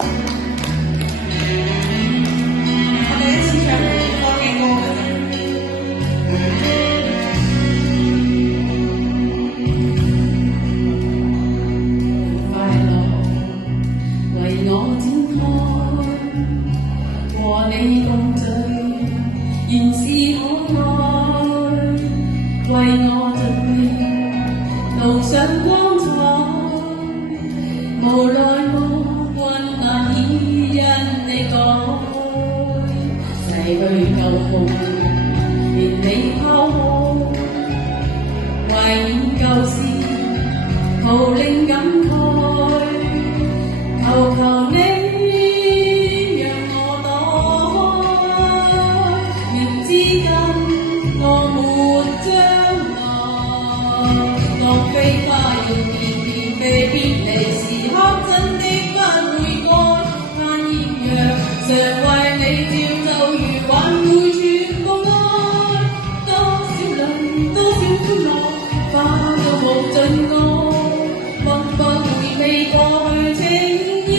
我第一次唱歌嘅歌嘅啫。快樂為我展開，和你共聚，原是可愛，為我準備塗上光彩，無奈我困難已因你改，逝去舊夢連你拋開，懷念舊事徒令感慨，求求你讓我躲開，明知跟我沒將來，當飛花要變飛別離時刻真的不會改，但豔陽常為你照就如還會全部愛，多少淚多少歡樂化到無盡愛，默默回味過去情意。